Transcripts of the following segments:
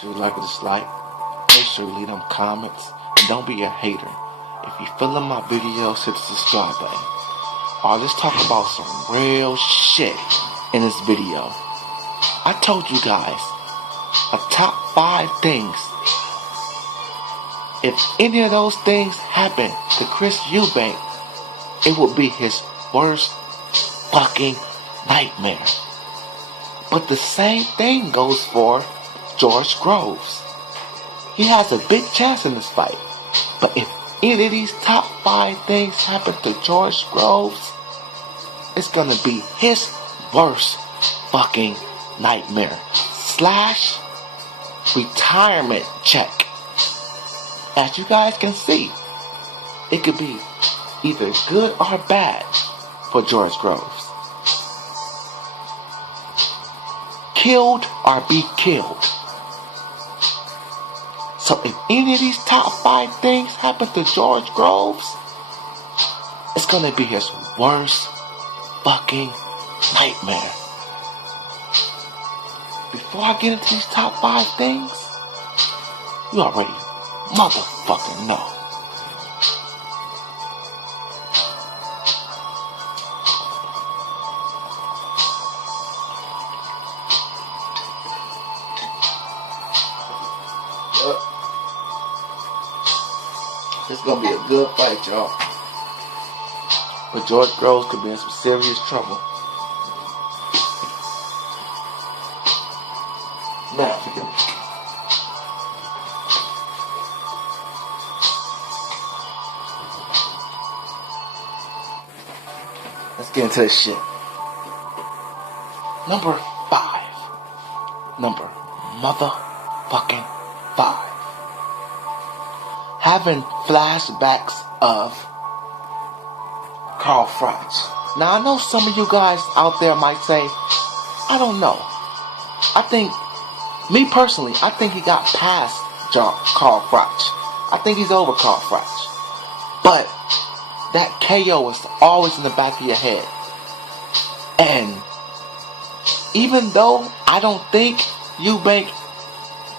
sure you like or dislike. Make sure you leave them comments. And don't be a hater. If you feeling my videos, hit the subscribe button. Alright, let's talk about some real shit in this video. I told you guys, a top 5 things. If any of those things happen to Chris Eubank, it would be his worst fucking nightmare. But the same thing goes for George Groves. He has a big chance in this fight. But if any of these top 5 things happen to George Groves, it's gonna be his worst fucking nightmare / retirement check. As you guys can see, it could be either good or bad for George Groves. Killed or be killed. So if any of these top 5 things happen to George Groves, it's gonna be his worst fucking nightmare. Before I get into these top 5 things, you already motherfucking know. It's gonna be a good fight, y'all. But George Groves could be in some serious trouble. Now, let's get into this shit. Number 5. Number motherfucking 5. Having flashbacks of Carl Froch. Now I know some of you guys out there might say, I don't know. Me personally, I think he got past Carl Froch. I think he's over Carl Froch. But that KO is always in the back of your head. And even though I don't think Eubank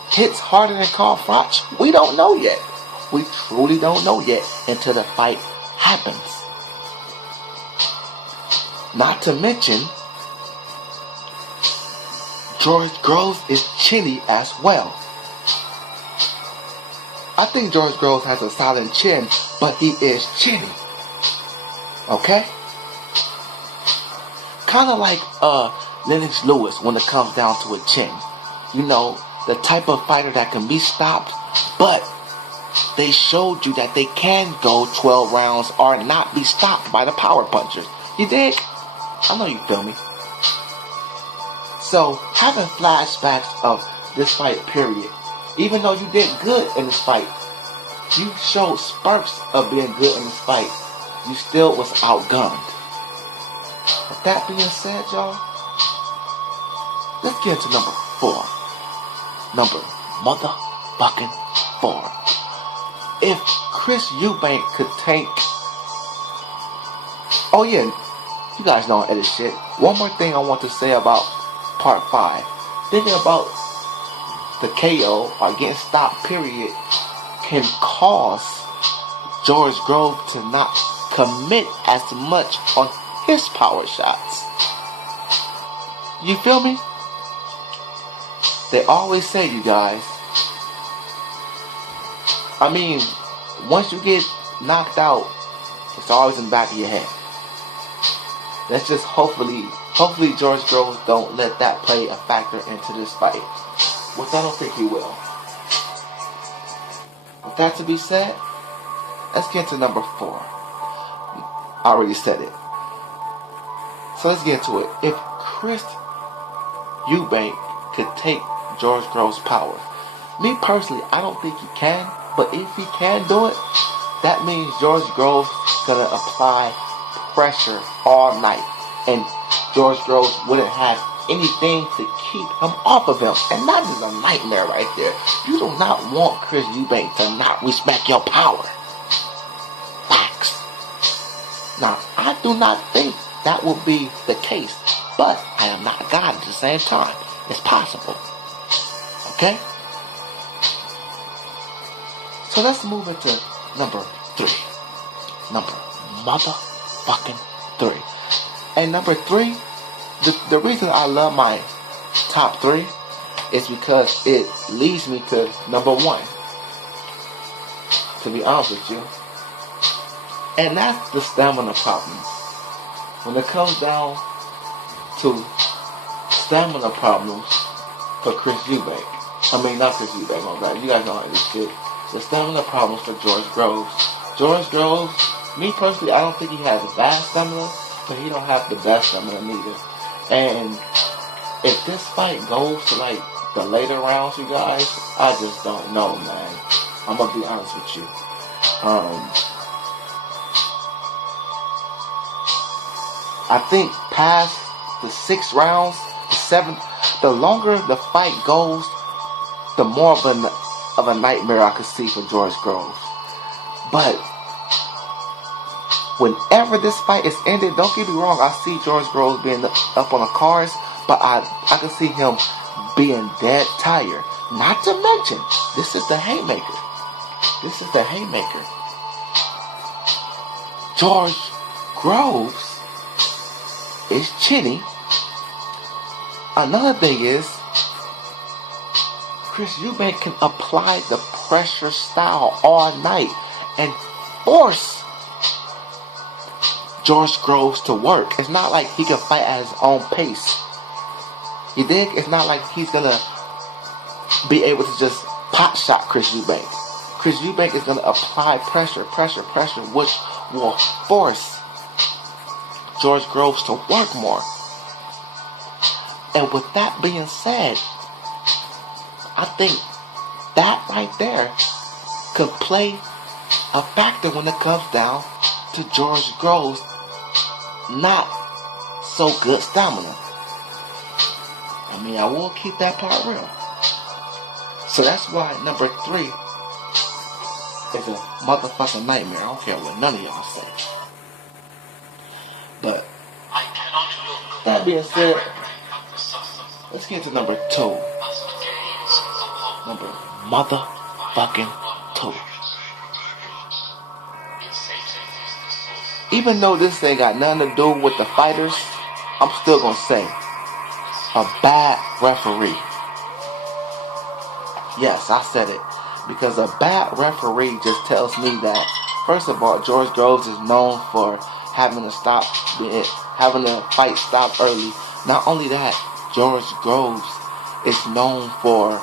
hits harder than Carl Froch, we don't know yet. We truly don't know yet until the fight happens. Not to mention, George Groves is chinny as well. I think George Groves has a solid chin, but he is chinny. Okay? Kind of like Lennox Lewis when it comes down to a chin. You know, the type of fighter that can be stopped, but they showed you that they can go 12 rounds or not be stopped by the power punchers. You dig? I know you feel me. So, having flashbacks of this fight, period. Even though you did good in this fight, you showed spurts of being good in this fight, you still was outgunned. With that being said, y'all, let's get into number 4. Number motherfucking 4. If Chris Eubank could tank... Oh yeah, you guys know I edit shit. One more thing I want to say about part 5. Thinking about the KO or getting stopped, period, can cause George Groves to not commit as much on his power shots. You feel me? They always say, you guys, I mean, once you get knocked out, it's always in the back of your head. Let's just hopefully George Groves don't let that play a factor into this fight, which I don't think he will. With that to be said, let's get to number 4. I already said it. So let's get to it. If Chris Eubank could take George Groves' power, me personally, I don't think he can. But if he can do it, that means George Groves is going to apply pressure all night. And George Groves wouldn't have anything to keep him off of him. And that is a nightmare right there. You do not want Chris Eubank to not respect your power. Facts. Now, I do not think that will be the case. But I am not God at the same time. It's possible. Okay? So let's move into number 3. Number motherfucking 3. And number 3, the reason I love my top 3 is because it leads me to number 1. To be honest with you. And that's the stamina problem. When it comes down to stamina problems for Chris Eubank. I mean, not Chris Eubank, my bad. You guys know how this shit. The stamina problems for George Groves. George Groves, me personally, I don't think he has a bad stamina, but he don't have the best stamina neither. And if this fight goes to like the later rounds, you guys, I just don't know, man. I'm gonna be honest with you. I think past the 6th rounds, the 7th, the longer the fight goes, the more of a nightmare I could see for George Groves. But whenever this fight is ended, don't get me wrong, I see George Groves being up on the cards, but I can see him being dead tired. Not to mention, this is the haymaker. This is the haymaker. George Groves is chinny. Another thing is, Chris Eubank can apply the pressure style all night and force George Groves to work. It's not like he can fight at his own pace. You dig? It's not like he's gonna be able to just pot shot Chris Eubank. Chris Eubank is gonna apply pressure, which will force George Groves to work more. And with that being said, I think that right there could play a factor when it comes down to George Groves' not so good stamina. I mean, I will keep that part real. So that's why number 3 is a motherfucking nightmare. I don't care what none of y'all say. But that being said, let's get to number 2. Number motherfucking 2. Even though this ain't got nothing to do with the fighters, I'm still gonna say a bad referee. Yes, I said it. Because a bad referee just tells me that, first of all, George Groves is known for having the fight stop early. Not only that, George Groves is known for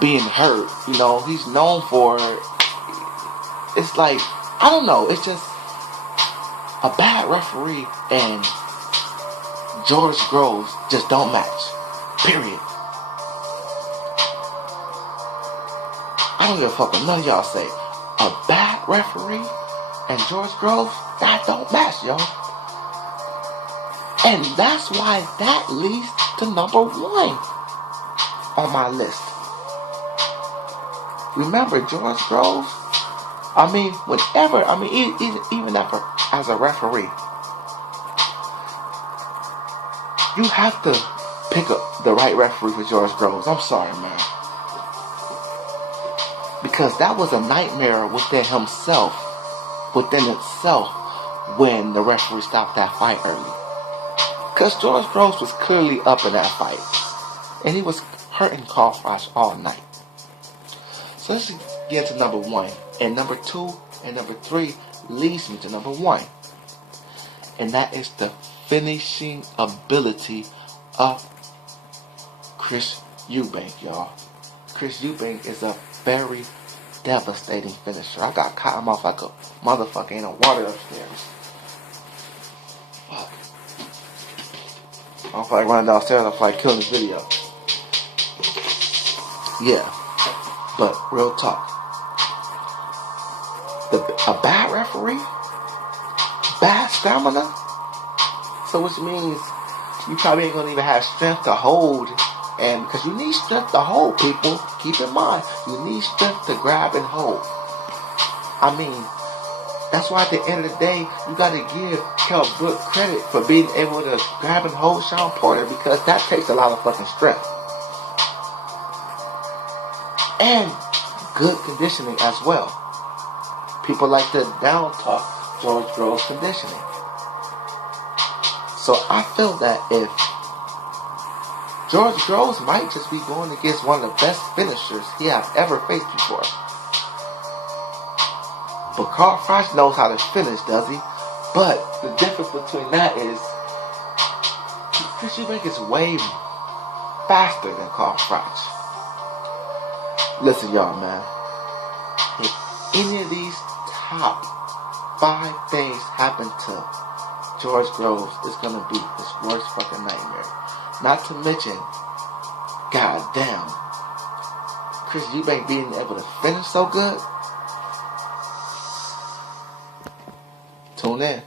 being hurt. You know, he's known for, it's like, I don't know, it's just a bad referee and George Groves just don't match. Period. I don't give a fuck what none of y'all say. A bad referee and George Groves, that don't match, yo. And that's why that leads to number 1 on my list. Remember, George Groves, even as a referee, you have to pick up the right referee for George Groves. I'm sorry, man. Because that was a nightmare within itself, when the referee stopped that fight early. Because George Groves was clearly up in that fight. And he was hurting Carl Froch all night. So let's get to number 1. And number 2 and number 3 leads me to number 1. And that is the finishing ability of Chris Eubank, y'all. Chris Eubank is a very devastating finisher. I got caught him off like a motherfucker. Ain't no water upstairs. Fuck. I don't feel like running downstairs. I feel like killing this video. Yeah. But real talk. A bad referee? Bad stamina? So which means you probably ain't gonna even have strength to hold. And because you need strength to hold, people, keep in mind, you need strength to grab and hold. I mean, that's why at the end of the day, you gotta give Kell Brook credit for being able to grab and hold Sean Porter, because that takes a lot of fucking strength. and good conditioning as well. People like to down talk George Groves' conditioning. So I feel that if George Groves might just be going against one of the best finishers he has ever faced before. But Carl Froch knows how to finish, does he? But the difference between that is Chris Eubank is way faster than Carl Froch. Listen, y'all, man. If any of these top 5 things happen to George Groves, it's gonna be his worst fucking nightmare. Not to mention, goddamn, Chris Eubank being able to finish so good. Tune in.